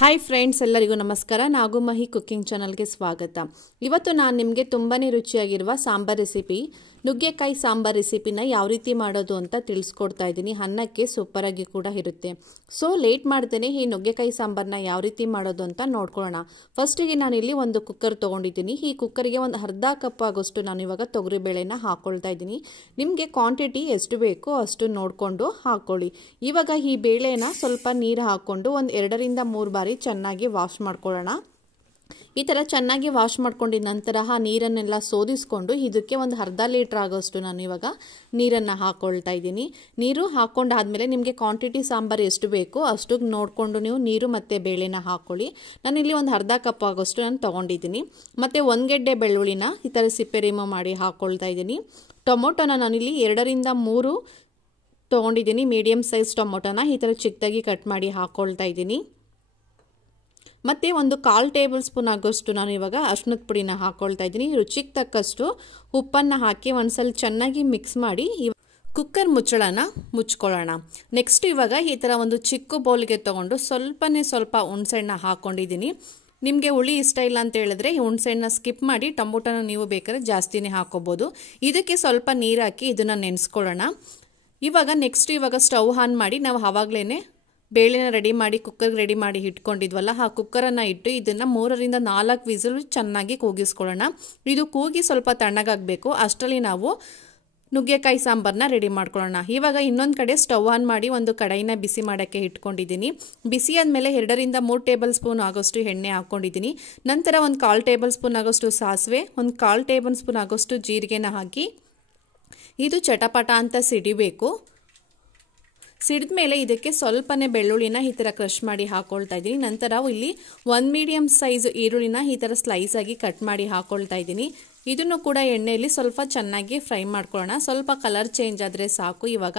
Hi friends, ಎಲ್ಲರಿಗೂ ನಮಸ್ಕಾರ. ನಾಗುಮಹಿ cooking ಚಾನಲ್ಗೆ ಸ್ವಾಗತ. ಇವತ್ತು ನಾನು ನಿಮಗೆ ತುಂಬಾನೇ ರುಚಿಯಾಗಿರುವ ಸಾಂಬಾರ್ ರೆಸಿಪಿ, ನುಗ್ಗೆಕಾಯಿ ಸಾಂಬಾರ್ ರೆಸಿಪಿನ ಯಾವ ರೀತಿ ಮಾಡೋದು ಅಂತ ತಿಳಿಸ್ಕೊಡ್ತಾ ಇದ್ದೀನಿ. ಅನ್ನಕ್ಕೆ ಸೂಪರ್ ಆಗಿ ಕೂಡ ಇರುತ್ತೆ. ಸೊ ಲೇಟ್ ಮಾಡ್ದೇನೆ ಈ ನುಗ್ಗೆಕಾಯಿ ಸಾಂಬಾರನ್ನ ಯಾವ ರೀತಿ ಮಾಡೋದು ಅಂತ ನೋಡ್ಕೊಳ್ಳೋಣ. ಫಸ್ಟಿಗೆ ನಾನಿಲ್ಲಿ ಒಂದು ಕುಕ್ಕರ್ ತೊಗೊಂಡಿದ್ದೀನಿ. ಈ ಕುಕ್ಕರ್ಗೆ ಒಂದು ಅರ್ಧ ಕಪ್ ಆಗೋಷ್ಟು ನಾನು ಇವಾಗ ತೊಗರಿಬೇಳೆನ ಹಾಕ್ಕೊಳ್ತಾ ಇದ್ದೀನಿ. ನಿಮಗೆ ಕ್ವಾಂಟಿಟಿ ಎಷ್ಟು ಬೇಕೋ ಅಷ್ಟು ನೋಡಿಕೊಂಡು ಹಾಕ್ಕೊಳ್ಳಿ. ಇವಾಗ ಈ ಬೇಳೆನ ಸ್ವಲ್ಪ ನೀರು ಹಾಕ್ಕೊಂಡು ಒಂದು 2 ರಿಂದ 3 ಬಾರಿ ಚೆನ್ನಾಗಿ ವಾಶ್ ಮಾಡ್ಕೊಳ್ಳೋಣ. ಈ ಥರ ಚೆನ್ನಾಗಿ ವಾಶ್ ಮಾಡ್ಕೊಂಡಿದ ನಂತರ ಆ ನೀರನ್ನೆಲ್ಲ ಸೋದಿಸ್ಕೊಂಡು ಇದಕ್ಕೆ ಒಂದು ಅರ್ಧ ಲೀಟ್ರ್ ಆಗೋಷ್ಟು ನಾನು ಇವಾಗ ನೀರನ್ನು ಹಾಕ್ಕೊಳ್ತಾ ಇದ್ದೀನಿ. ನೀರು ಹಾಕ್ಕೊಂಡಾದ್ಮೇಲೆ ನಿಮಗೆ ಕ್ವಾಂಟಿಟಿ ಸಾಂಬಾರು ಎಷ್ಟು ಬೇಕೋ ಅಷ್ಟು ನೋಡಿಕೊಂಡು ನೀವು ನೀರು ಮತ್ತು ಬೇಳೆನ ಹಾಕ್ಕೊಳ್ಳಿ. ನಾನಿಲ್ಲಿ ಒಂದು ಅರ್ಧ ಕಪ್ ಆಗೋಷ್ಟು ನಾನು ತೊಗೊಂಡಿದ್ದೀನಿ. ಮತ್ತು 1 ಗೆಡ್ಡೆ ಬೆಳ್ಳುಳ್ಳಿನ ಈ ಥರ ಸಿಪ್ಪೆ ರಿಮೂವ್ ಮಾಡಿ ಹಾಕ್ಕೊಳ್ತಾ ಇದ್ದೀನಿ. ಟೊಮೊಟೊನ ನಾನಿಲ್ಲಿ 2 ರಿಂದ 3 ತೊಗೊಂಡಿದ್ದೀನಿ. ಮೀಡಿಯಮ್ ಸೈಜ್ ಟೊಮೊಟೊನ ಈ ಥರ ಚಿಕ್ಕದಾಗಿ ಕಟ್ ಮಾಡಿ ಹಾಕ್ಕೊಳ್ತಾ ಇದ್ದೀನಿ. ಮತ್ತು ಒಂದು 1/4 ಟೇಬಲ್ ಸ್ಪೂನ್ ಆಗೋಷ್ಟು ನಾನು ಇವಾಗ ಅರಿಶಿಣದ ಪುಡಿನ ಹಾಕ್ಕೊಳ್ತಾ ಇದ್ದೀನಿ. ರುಚಿಗೆ ತಕ್ಕಷ್ಟು ಉಪ್ಪನ್ನು ಹಾಕಿ ಒಂದ್ಸಲ ಚೆನ್ನಾಗಿ ಮಿಕ್ಸ್ ಮಾಡಿ ಕುಕ್ಕರ್ ಮುಚ್ಚಳನ ಮುಚ್ಕೊಳ್ಳೋಣ. ನೆಕ್ಸ್ಟ್ ಇವಾಗ ಈ ಥರ ಒಂದು ಚಿಕ್ಕ ಬೌಲ್ಗೆ ತೊಗೊಂಡು ಸ್ವಲ್ಪ ಹುಣಸೆಹಣ್ಣು ಹಾಕ್ಕೊಂಡಿದ್ದೀನಿ. ನಿಮಗೆ ಹುಳಿ ಇಷ್ಟ ಇಲ್ಲ ಅಂತ ಹೇಳಿದ್ರೆ ಈ ಹುಣಸೆಹಣ್ಣನ್ನ ಸ್ಕಿಪ್ ಮಾಡಿ ಟೊಮೊಟೊನ ನೀವು ಬೇಕಾದ್ರೆ ಜಾಸ್ತಿನೇ ಹಾಕ್ಕೋಬೋದು. ಇದಕ್ಕೆ ಸ್ವಲ್ಪ ನೀರು ಹಾಕಿ ಇದನ್ನು ನೆನೆಸ್ಕೊಳ್ಳೋಣ. ಇವಾಗ ಸ್ಟವ್ ಆನ್ ಮಾಡಿ ನಾವು ಆವಾಗಲೇ ಬೇಳೆನ ರೆಡಿ ಮಾಡಿ ಕುಕ್ಕರ್ಗೆ ರೆಡಿ ಮಾಡಿ ಇಟ್ಕೊಂಡಿದ್ವಲ್ಲ, ಆ ಕುಕ್ಕರನ್ನು ಇಟ್ಟು ಇದನ್ನು 3 ರಿಂದ 4 ವಿಸಿಲ್ ಚೆನ್ನಾಗಿ ಕೂಗಿಸ್ಕೊಳ್ಳೋಣ. ಇದು ಕೂಗಿ ಸ್ವಲ್ಪ ತಣ್ಣಗಾಗಬೇಕು. ಅಷ್ಟರಲ್ಲಿ ನಾವು ನುಗ್ಗೆಕಾಯಿ ಸಾಂಬಾರನ್ನ ರೆಡಿ ಮಾಡ್ಕೊಳ್ಳೋಣ. ಇವಾಗ ಇನ್ನೊಂದು ಕಡೆ ಸ್ಟವ್ ಆನ್ ಮಾಡಿ ಒಂದು ಕಡಾಯಿನ ಬಿಸಿ ಮಾಡೋಕ್ಕೆ ಇಟ್ಕೊಂಡಿದ್ದೀನಿ. ಬಿಸಿ ಆದಮೇಲೆ 2 ರಿಂದ 3 ಟೇಬಲ್ ಸ್ಪೂನ್ ಆಗೋಷ್ಟು ಎಣ್ಣೆ ಹಾಕ್ಕೊಂಡಿದ್ದೀನಿ. ನಂತರ ಒಂದು 1/4 ಟೇಬಲ್ ಸ್ಪೂನ್ ಆಗೋಷ್ಟು ಸಾಸಿವೆ, ಒಂದು 1/4 ಟೇಬಲ್ ಸ್ಪೂನ್ ಆಗೋಷ್ಟು ಜೀರಿಗೆನ ಹಾಕಿ ಇದು ಚಟಪಟ ಅಂತ ಸಿಡಿಬೇಕು. ಸಿಡಿದ ಮೇಲೆ ಇದಕ್ಕೆ ಸ್ವಲ್ಪನೇ ಬೆಳ್ಳುಳ್ಳಿನ ಈ ಥರ ಕ್ರಷ್ ಮಾಡಿ ಹಾಕ್ಕೊಳ್ತಾ ಇದ್ದೀನಿ. ನಂತರ ಇಲ್ಲಿ 1 ಮೀಡಿಯಮ್ ಸೈಜ್ ಈರುಳ್ಳಿನ ಈ ಥರ ಸ್ಲೈಸ್ ಆಗಿ ಕಟ್ ಮಾಡಿ ಹಾಕ್ಕೊಳ್ತಾ ಇದ್ದೀನಿ. ಇದನ್ನು ಕೂಡ ಎಣ್ಣೆಯಲ್ಲಿ ಸ್ವಲ್ಪ ಚೆನ್ನಾಗಿ ಫ್ರೈ ಮಾಡ್ಕೊಳ್ಳೋಣ. ಸ್ವಲ್ಪ ಕಲರ್ ಚೇಂಜ್ ಆದರೆ ಸಾಕು. ಇವಾಗ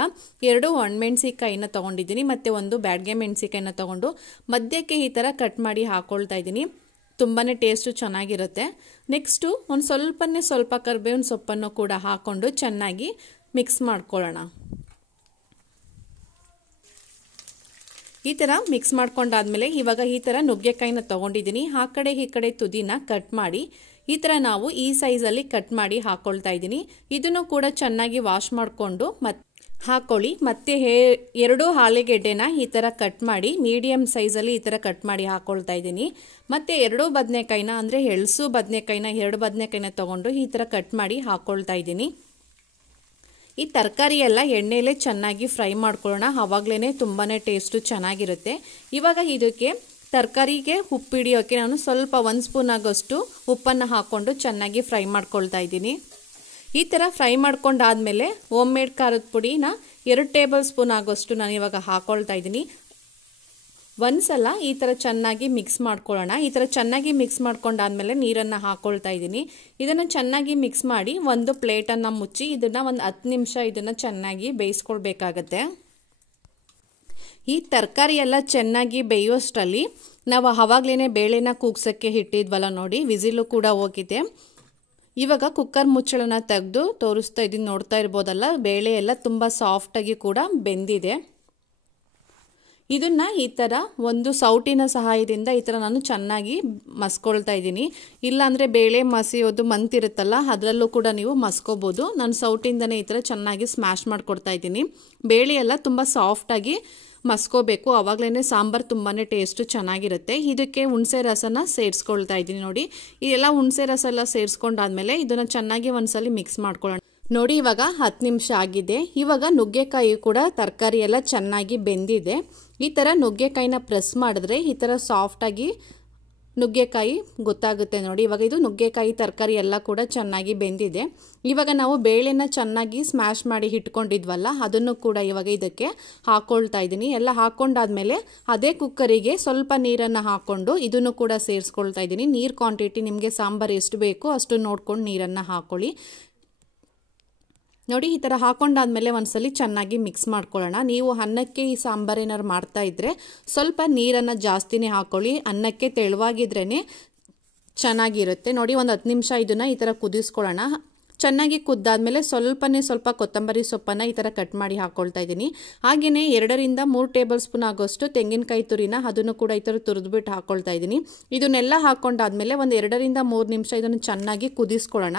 2 ಒಣಮೆಣಸಿಕಾಯಿನ ತೊಗೊಂಡಿದ್ದೀನಿ ಮತ್ತು 1 ಬ್ಯಾಡಗೆ ಮೆಣಸಿಕಾಯಿನ ತೊಗೊಂಡು ಮಧ್ಯಕ್ಕೆ ಈ ಥರ ಕಟ್ ಮಾಡಿ ಹಾಕ್ಕೊಳ್ತಾ ಇದ್ದೀನಿ. ತುಂಬಾ ಟೇಸ್ಟು ಚೆನ್ನಾಗಿರುತ್ತೆ. ನೆಕ್ಸ್ಟು ಸ್ವಲ್ಪ ಕರಿಬೇವಿನ ಸೊಪ್ಪನ್ನು ಕೂಡ ಹಾಕ್ಕೊಂಡು ಚೆನ್ನಾಗಿ ಮಿಕ್ಸ್ ಮಾಡ್ಕೊಳ್ಳೋಣ. ಈ ಥರ ಮಿಕ್ಸ್ ಮಾಡ್ಕೊಂಡಾದ್ಮೇಲೆ ಇವಾಗ ಈ ಥರ ನುಗ್ಗೆಕಾಯಿನ ತೊಗೊಂಡಿದ್ದೀನಿ. ಆ ಕಡೆ ಈ ಕಡೆ ತುದಿನ ಕಟ್ ಮಾಡಿ ಈ ಥರ ನಾವು ಈ ಸೈಜಲ್ಲಿ ಕಟ್ ಮಾಡಿ ಹಾಕ್ಕೊಳ್ತಾ ಇದ್ದೀನಿ. ಇದನ್ನು ಕೂಡ ಚೆನ್ನಾಗಿ ವಾಶ್ ಮಾಡಿಕೊಂಡು ಹಾಕ್ಕೊಳ್ಳಿ. ಮತ್ತು 2 ಆಲೂಗೆಡ್ಡೆನ ಈ ಥರ ಕಟ್ ಮಾಡಿ ಮೀಡಿಯಮ್ ಸೈಜಲ್ಲಿ ಈ ಥರ ಕಟ್ ಮಾಡಿ ಹಾಕ್ಕೊಳ್ತಾ ಇದ್ದೀನಿ. ಮತ್ತು 2 ಬದನೆಕಾಯಿನ ಅಂದರೆ ಎಳ್ಸು ಬದನೆಕಾಯಿನ 2 ಬದನೆಕಾಯಿನ ತೊಗೊಂಡು ಈ ಥರ ಕಟ್ ಮಾಡಿ ಹಾಕ್ಕೊಳ್ತಾ ಇದ್ದೀನಿ. ಈ ತರಕಾರಿ ಎಲ್ಲ ಎಣ್ಣೆಯಲ್ಲೇ ಚೆನ್ನಾಗಿ ಫ್ರೈ ಮಾಡ್ಕೊಳ್ಳೋಣ. ಆವಾಗಲೇ ತುಂಬಾ ಟೇಸ್ಟು ಚೆನ್ನಾಗಿರುತ್ತೆ. ಇವಾಗ ಇದಕ್ಕೆ ತರಕಾರಿಗೆ ಉಪ್ಪು ಹಿಡಿಯೋಕ್ಕೆ ನಾನು ಸ್ವಲ್ಪ 1 ಸ್ಪೂನ್ ಆಗೋಷ್ಟು ಉಪ್ಪನ್ನು ಹಾಕ್ಕೊಂಡು ಚೆನ್ನಾಗಿ ಫ್ರೈ ಮಾಡ್ಕೊಳ್ತಾ ಇದ್ದೀನಿ. ಈ ಥರ ಫ್ರೈ ಮಾಡ್ಕೊಂಡಾದ್ಮೇಲೆ ಹೋಮ್ ಮೇಡ್ ಖಾರದ ಪುಡಿನ 2 ಟೇಬಲ್ ಸ್ಪೂನ್ ಆಗೋಷ್ಟು ನಾನು ಇವಾಗ ಹಾಕ್ಕೊಳ್ತಾ ಇದ್ದೀನಿ. ಒಂದ್ಸಲ ಈ ಥರ ಚೆನ್ನಾಗಿ ಮಿಕ್ಸ್ ಮಾಡ್ಕೊಳ್ಳೋಣ. ಈ ಥರ ಚೆನ್ನಾಗಿ ಮಿಕ್ಸ್ ಮಾಡ್ಕೊಂಡಾದ್ಮೇಲೆ ನೀರನ್ನು ಹಾಕ್ಕೊಳ್ತಾ ಇದ್ದೀನಿ. ಇದನ್ನು ಚೆನ್ನಾಗಿ ಮಿಕ್ಸ್ ಮಾಡಿ ಒಂದು ಪ್ಲೇಟನ್ನು ಮುಚ್ಚಿ ಇದನ್ನು ಒಂದು 10 ನಿಮಿಷ ಇದನ್ನು ಚೆನ್ನಾಗಿ ಬೇಯಿಸ್ಕೊಳ್ಬೇಕಾಗತ್ತೆ. ಈ ತರಕಾರಿ ಎಲ್ಲ ಚೆನ್ನಾಗಿ ಬೇಯೋಷ್ಟರಲ್ಲಿ ನಾವು ಆವಾಗಲೇ ಬೇಳೆನ ಕೂಗ್ಸೋಕ್ಕೆ ಇಟ್ಟಿದ್ವಲ್ಲ ನೋಡಿ, ವಿಸಿಲು ಕೂಡ ಹೋಗಿದೆ. ಇವಾಗ ಕುಕ್ಕರ್ ಮುಚ್ಚಳನ ತೆಗೆದು ತೋರಿಸ್ತಾ ಇದ್ದೀನಿ. ನೋಡ್ತಾ ಇರ್ಬೋದಲ್ಲ, ಬೇಳೆ ಎಲ್ಲ ತುಂಬ ಸಾಫ್ಟಾಗಿ ಕೂಡ ಬೆಂದಿದೆ. ಇದನ್ನು ಈ ಥರ ಒಂದು ಸೌಟಿನ ಸಹಾಯದಿಂದ ಈ ಥರ ನಾನು ಚೆನ್ನಾಗಿ ಮಸ್ಕೊಳ್ತಾ ಇದ್ದೀನಿ. ಇಲ್ಲಾಂದರೆ ಬೇಳೆ ಮಸಿಯೋದು ಮಂತಿರುತ್ತಲ್ಲ, ಅದರಲ್ಲೂ ಕೂಡ ನೀವು ಮಸ್ಕೋಬೋದು. ನಾನು ಸೌಟಿಂದನೇ ಈ ಥರ ಚೆನ್ನಾಗಿ ಸ್ಮ್ಯಾಶ್ ಮಾಡಿಕೊಡ್ತಾ ಇದ್ದೀನಿ. ಬೇಳೆ ಎಲ್ಲ ತುಂಬ ಸಾಫ್ಟಾಗಿ ಮಸ್ಕೋಬೇಕು. ಆವಾಗಲೇ ಸಾಂಬಾರು ತುಂಬಾ ಟೇಸ್ಟು ಚೆನ್ನಾಗಿರುತ್ತೆ. ಇದಕ್ಕೆ ಹುಣಸೆ ರಸನ ಸೇರಿಸ್ಕೊಳ್ತಾ ಇದ್ದೀನಿ. ನೋಡಿ, ಇದೆಲ್ಲ ಹುಣಸೆ ರಸ ಎಲ್ಲ ಸೇರಿಸ್ಕೊಂಡಾದ್ಮೇಲೆ ಇದನ್ನು ಚೆನ್ನಾಗಿ ಒಂದ್ಸಲಿ ಮಿಕ್ಸ್ ಮಾಡ್ಕೊಳ್ಳೋಣ. ನೋಡಿ, ಇವಾಗ 10 ನಿಮಿಷ ಆಗಿದೆ. ಇವಾಗ ನುಗ್ಗೆಕಾಯಿ ಕೂಡ ತರಕಾರಿ ಎಲ್ಲ ಚೆನ್ನಾಗಿ ಬೆಂದಿದೆ. ಈ ಥರ ನುಗ್ಗೆಕಾಯಿನ ಪ್ರೆಸ್ ಮಾಡಿದ್ರೆ ಈ ಥರ ಸಾಫ್ಟಾಗಿ ನುಗ್ಗೆಕಾಯಿ ಗೊತ್ತಾಗುತ್ತೆ ನೋಡಿ. ಇವಾಗ ಇದು ನುಗ್ಗೆಕಾಯಿ ತರಕಾರಿ ಎಲ್ಲ ಕೂಡ ಚೆನ್ನಾಗಿ ಬೆಂದಿದೆ. ಇವಾಗ ನಾವು ಬೇಳೆನ ಚೆನ್ನಾಗಿ ಸ್ಮ್ಯಾಶ್ ಮಾಡಿ ಇಟ್ಕೊಂಡಿದ್ವಲ್ಲ, ಅದನ್ನು ಕೂಡ ಇವಾಗ ಇದಕ್ಕೆ ಹಾಕ್ಕೊಳ್ತಾ ಇದ್ದೀನಿ. ಎಲ್ಲ ಹಾಕ್ಕೊಂಡಾದ್ಮೇಲೆ ಅದೇ ಕುಕ್ಕರಿಗೆ ಸ್ವಲ್ಪ ನೀರನ್ನು ಹಾಕ್ಕೊಂಡು ಇದನ್ನು ಕೂಡ ಸೇರಿಸ್ಕೊಳ್ತಾ ಇದ್ದೀನಿ. ನೀರು ಕ್ವಾಂಟಿಟಿ ನಿಮಗೆ ಸಾಂಬಾರು ಎಷ್ಟು ಬೇಕೋ ಅಷ್ಟು ನೋಡ್ಕೊಂಡು ನೀರನ್ನು ಹಾಕ್ಕೊಳ್ಳಿ. ನೋಡಿ, ಈ ಥರ ಹಾಕೊಂಡಾದ್ಮೇಲೆ ಒಂದ್ಸಲಿ ಚೆನ್ನಾಗಿ ಮಿಕ್ಸ್ ಮಾಡ್ಕೊಳ್ಳೋಣ. ನೀವು ಅನ್ನಕ್ಕೆ ಈ ಸಾಂಬಾರು ಏನಾದ್ರು ಮಾಡ್ತಾ ಇದ್ರೆ ಸ್ವಲ್ಪ ನೀರನ್ನು ಜಾಸ್ತಿನೇ ಹಾಕ್ಕೊಳ್ಳಿ. ಅನ್ನಕ್ಕೆ ತೆಳುವಾಗಿದ್ರೇ ಚೆನ್ನಾಗಿರುತ್ತೆ. ನೋಡಿ, ಒಂದು 10 ನಿಮಿಷ ಇದನ್ನು ಈ ಥರ ಕುದಿಸ್ಕೊಳ್ಳೋಣ. ಚೆನ್ನಾಗಿ ಕುದ್ದಾದ್ಮೇಲೆ ಸ್ವಲ್ಪ ಕೊತ್ತಂಬರಿ ಸೊಪ್ಪನ್ನು ಈ ಥರ ಕಟ್ ಮಾಡಿ ಹಾಕ್ಕೊಳ್ತಾ ಇದ್ದೀನಿ. ಹಾಗೆಯೇ 2ರಿಂದ 3 ಟೇಬಲ್ ಸ್ಪೂನ್ ಆಗೋಷ್ಟು ತೆಂಗಿನಕಾಯಿ ತುರಿನ ಅದನ್ನು ಕೂಡ ಈ ಥರ ತುರಿದ್ಬಿಟ್ಟು ಹಾಕ್ಕೊಳ್ತಾ ಇದ್ದೀನಿ. ಇದನ್ನೆಲ್ಲ ಹಾಕ್ಕೊಂಡಾದ್ಮೇಲೆ ಒಂದು 2ರಿಂದ 3 ನಿಮಿಷ ಇದನ್ನು ಚೆನ್ನಾಗಿ ಕುದಿಸ್ಕೊಳ್ಳೋಣ.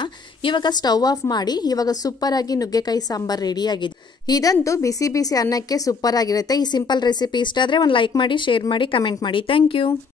ಇವಾಗ ಸ್ಟವ್ ಆಫ್ ಮಾಡಿ, ಇವಾಗ ಸೂಪರ್ ಆಗಿ ನುಗ್ಗೆಕಾಯಿ ಸಾಂಬಾರ್ ರೆಡಿ ಆಗಿದೆ. ಇದಂತೂ ಬಿಸಿ ಬಿಸಿ ಅನ್ನಕ್ಕೆ ಸೂಪರ್ ಆಗಿರುತ್ತೆ. ಈ ಸಿಂಪಲ್ ರೆಸಿಪಿ ಇಷ್ಟ ಆದರೆ ಒಂದು ಲೈಕ್ ಮಾಡಿ, ಶೇರ್ ಮಾಡಿ, ಕಮೆಂಟ್ ಮಾಡಿ. Thank you.